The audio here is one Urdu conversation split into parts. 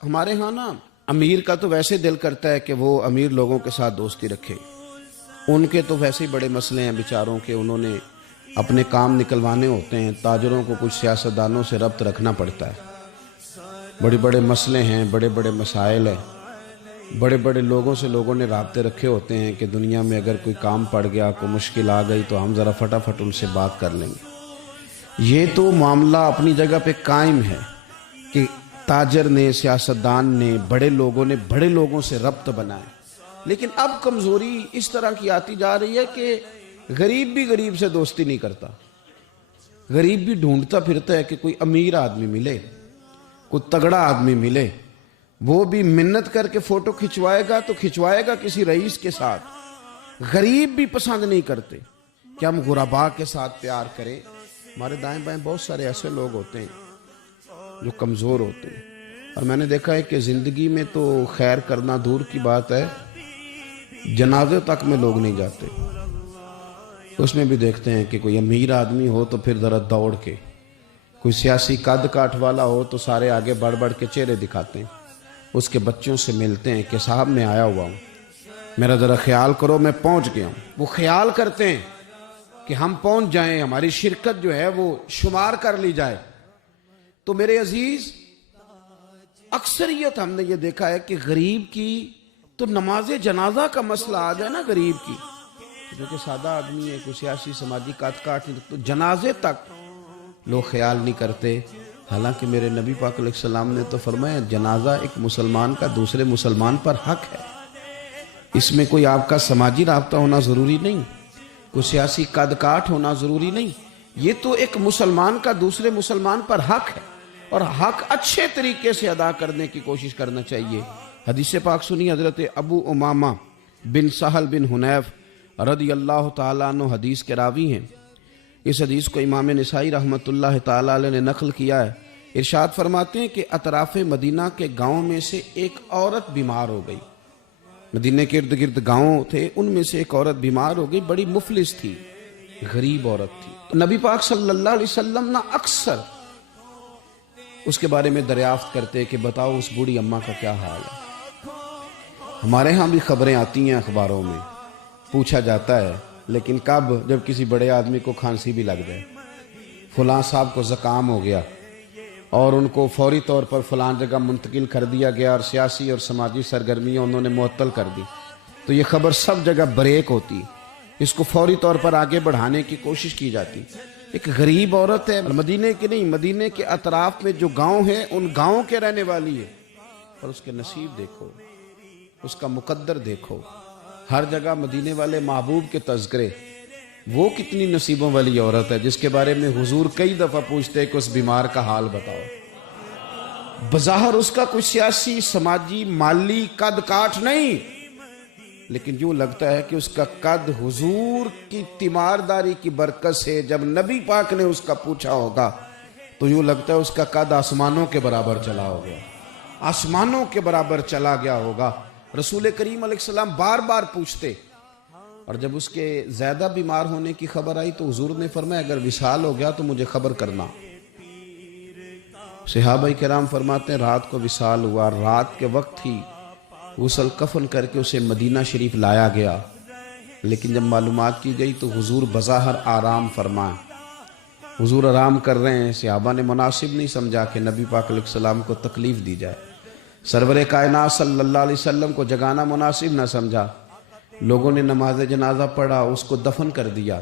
ہمارے ہاں نا امیر کا تو ویسے دل کرتا ہے کہ وہ امیر لوگوں کے ساتھ دوستی رکھے. ان کے تو ویسے ہی بڑے مسئلے ہیں بیچاروں کے، انہوں نے اپنے کام نکلوانے ہوتے ہیں. تاجروں کو کچھ سیاستدانوں سے ربط رکھنا پڑتا ہے. بڑے بڑے مسئلے ہیں، بڑے بڑے مسائل ہیں، بڑے بڑے لوگوں سے لوگوں نے رابطے رکھے ہوتے ہیں کہ دنیا میں اگر کوئی کام پڑ گیا، کوئی مشکل آ گئی تو ہم ذرا فٹافٹ ان سے بات کر لیں گے. یہ تو معاملہ اپنی جگہ پہ قائم ہے کہ تاجر نے، سیاستدان نے، بڑے لوگوں نے بڑے لوگوں سے ربط بنائے. لیکن اب کمزوری اس طرح کی آتی جا رہی ہے کہ غریب بھی غریب سے دوستی نہیں کرتا. غریب بھی ڈھونڈتا پھرتا ہے کہ کوئی امیر آدمی ملے، کوئی تگڑا آدمی ملے. وہ بھی منت کر کے فوٹو کھچوائے گا تو کھچوائے گا کسی رئیس کے ساتھ. غریب بھی پسند نہیں کرتے کہ ہم غرباء کے ساتھ پیار کریں. ہمارے دائیں بائیں بہت سارے ایسے لوگ ہوتے ہیں جو کمزور ہوتے ہیں، اور میں نے دیکھا ہے کہ زندگی میں تو خیر کرنا دور کی بات ہے، جنازے تک میں لوگ نہیں جاتے. اس میں بھی دیکھتے ہیں کہ کوئی امیر آدمی ہو تو پھر ذرا دوڑ کے، کوئی سیاسی قد کاٹ والا ہو تو سارے آگے بڑھ بڑھ کے چہرے دکھاتے ہیں. اس کے بچوں سے ملتے ہیں کہ صاحب میں آیا ہوا ہوں، میرا ذرا خیال کرو، میں پہنچ گیا ہوں. وہ خیال کرتے ہیں کہ ہم پہنچ جائیں، ہماری شرکت جو ہے وہ شمار کر لی جائے. تو میرے عزیز، اکثریت ہم نے یہ دیکھا ہے کہ غریب کی تو نماز جنازہ کا مسئلہ آ جائے نا، غریب کی جو کہ سادہ آدمی ہے، کوئی سیاسی سماجی کاٹ نہیں، تو جنازے تک لوگ خیال نہیں کرتے. حالانکہ میرے نبی پاک علیہ السلام نے تو فرمایا جنازہ ایک مسلمان کا دوسرے مسلمان پر حق ہے. اس میں کوئی آپ کا سماجی رابطہ ہونا ضروری نہیں، کوئی سیاسی قد کاٹ ہونا ضروری نہیں. یہ تو ایک مسلمان کا دوسرے مسلمان پر حق ہے، اور حق اچھے طریقے سے ادا کرنے کی کوشش کرنا چاہیے. حدیث پاک سنی، حضرت ابو امامہ بن سہل بن حنیف رضی اللہ تعالیٰ عنہ حدیث کے راوی ہیں. اس حدیث کو امام نسائی رحمۃ اللہ تعالیٰ علیہ نے نقل کیا ہے. ارشاد فرماتے ہیں کہ اطراف مدینہ کے گاؤں میں سے ایک عورت بیمار ہو گئی. مدینہ کے ارد گرد گاؤں تھے، ان میں سے ایک عورت بیمار ہو گئی. بڑی مفلس تھی، غریب عورت تھی. نبی پاک صلی اللہ علیہ وسلم نا اکثر اس کے بارے میں دریافت کرتے کہ بتاؤ اس بوڑھی اماں کا کیا حال ہے. ہمارے ہاں بھی خبریں آتی ہیں اخباروں میں، پوچھا جاتا ہے، لیکن کب؟ جب کسی بڑے آدمی کو کھانسی بھی لگ جائے، فلاں صاحب کو زکام ہو گیا اور ان کو فوری طور پر فلاں جگہ منتقل کر دیا گیا اور سیاسی اور سماجی سرگرمیاں انہوں نے معطل کر دی، تو یہ خبر سب جگہ بریک ہوتی. اس کو فوری طور پر آگے بڑھانے کی کوشش کی جاتی. ایک غریب عورت ہے، مدینے کی نہیں، مدینے کے اطراف میں جو گاؤں ہیں ان گاؤں کے رہنے والی ہے، اور اس کے نصیب دیکھو، اس کا مقدر دیکھو. ہر جگہ مدینے والے محبوب کے تذکرے. وہ کتنی نصیبوں والی عورت ہے جس کے بارے میں حضور کئی دفعہ پوچھتے کہ اس بیمار کا حال بتاؤ. بظاہر اس کا کوئی سیاسی، سماجی، مالی قد کاٹ نہیں، لیکن یوں لگتا ہے کہ اس کا قد حضور کی تیمارداری کی برکت سے، جب نبی پاک نے اس کا پوچھا ہوگا تو یوں لگتا ہے اس کا قد آسمانوں کے برابر چلا ہو گیا، آسمانوں کے برابر چلا گیا ہوگا. رسول کریم علیہ السلام بار بار پوچھتے، اور جب اس کے زیادہ بیمار ہونے کی خبر آئی تو حضور نے فرمایا اگر وصال ہو گیا تو مجھے خبر کرنا. صحابہ کرام فرماتے ہیں رات کو وصال ہوا، رات کے وقت ہی غسل کفن کر کے اسے مدینہ شریف لایا گیا. لیکن جب معلومات کی گئی تو حضور بظاہر آرام فرمائے، حضور آرام کر رہے ہیں. صحابہ نے مناسب نہیں سمجھا کہ نبی پاک علیہ السلام کو تکلیف دی جائے. سرور کائنات صلی اللہ علیہ وسلم کو جگانا مناسب نہ سمجھا. لوگوں نے نماز جنازہ پڑھا، اس کو دفن کر دیا.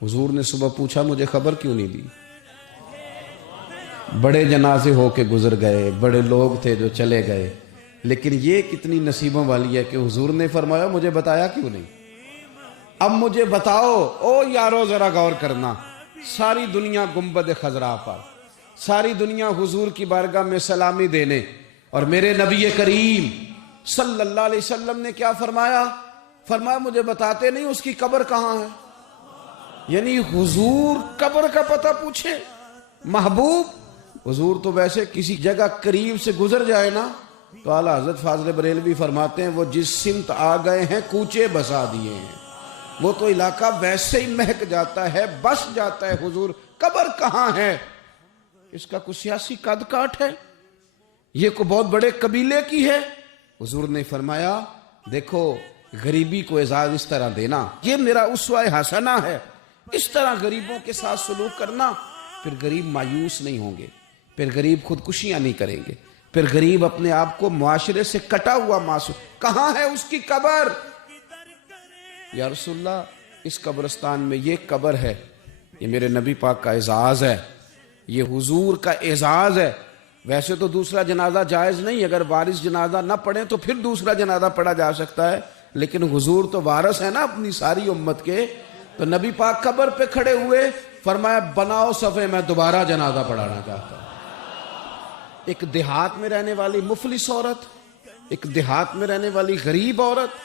حضور نے صبح پوچھا مجھے خبر کیوں نہیں دی؟ بڑے جنازے ہو کے گزر گئے، بڑے لوگ تھے جو چلے گئے، لیکن یہ کتنی نصیبوں والی ہے کہ حضور نے فرمایا مجھے بتایا کیوں نہیں؟ اب مجھے بتاؤ. او یارو ذرا غور کرنا، ساری دنیا گنبد خضرا پر، ساری دنیا حضور کی بارگاہ میں سلامی دینے، اور میرے نبی کریم صلی اللہ علیہ وسلم نے کیا فرمایا؟ فرمایا مجھے بتاتے نہیں اس کی قبر کہاں ہے. یعنی حضور قبر کا پتہ پوچھے. محبوب حضور تو ویسے کسی جگہ قریب سے گزر جائے نا تو اعلیٰ حضرت فاضل بریلوی فرماتے ہیں وہ جس سمت آ گئے ہیں کوچے بسا دیے ہیں، وہ تو علاقہ ویسے ہی مہک جاتا ہے، بس جاتا ہے. حضور قبر کہاں ہے؟ اس کا کوئی سیاسی قد کاٹ ہے یہ کوئی بہت بڑے قبیلے کی ہے؟ حضور نے فرمایا دیکھو غریبی کو اعزاز اس طرح دینا، یہ میرا اسوہ حسنہ ہے، اس طرح غریبوں کے ساتھ سلوک کرنا، پھر غریب مایوس نہیں ہوں گے، پھر غریب خودکشیاں نہیں کریں گے، پھر غریب اپنے آپ کو معاشرے سے کٹا ہوا محسوس۔ کہاں ہے اس کی قبر؟ یا رسول اللہ اس قبرستان میں یہ قبر ہے، یہ میرے نبی پاک کا اعزاز ہے، یہ حضور کا اعزاز ہے۔ ویسے تو دوسرا جنازہ جائز نہیں، اگر وارث جنازہ نہ پڑھیں تو پھر دوسرا جنازہ پڑھا جا سکتا ہے، لیکن حضور تو وارث ہے نا اپنی ساری امت کے۔ تو نبی پاک قبر پہ کھڑے ہوئے، فرمایا بناؤ صفے، میں دوبارہ جنازہ پڑھانا چاہتا ہوں۔ ایک دیہات میں رہنے والی مفلس عورت، ایک دیہات میں رہنے والی غریب عورت،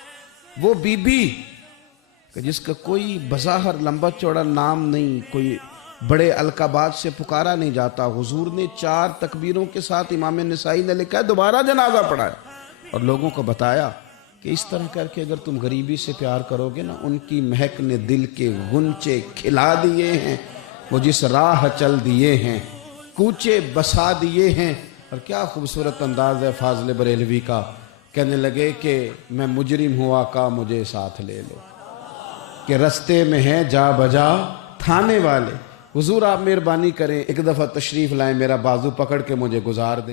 وہ بی بی کہ جس کا کوئی بظاہر لمبا چوڑا نام نہیں، کوئی بڑے القابات سے پکارا نہیں جاتا، حضور نے 4 تکبیروں کے ساتھ امام نسائی نے لکھا ہے دوبارہ جنازہ پڑھایا، اور لوگوں کو بتایا کہ اس طرح کر کے اگر تم غریبی سے پیار کرو گے نا، ان کی مہک نے دل کے غنچے کھلا دیے ہیں، وہ جس راہ چل دیے ہیں کوچے بسا دیے ہیں۔ اور کیا خوبصورت انداز ہے فاضل بریلوی کا، کہنے لگے کہ میں مجرم ہوں آقا مجھے ساتھ لے لو، کہ رستے میں ہیں جا بجا تھانے والے۔ حضور آپ مہربانی کریں ایک دفعہ تشریف لائیں، میرا بازو پکڑ کے مجھے گزار دیں۔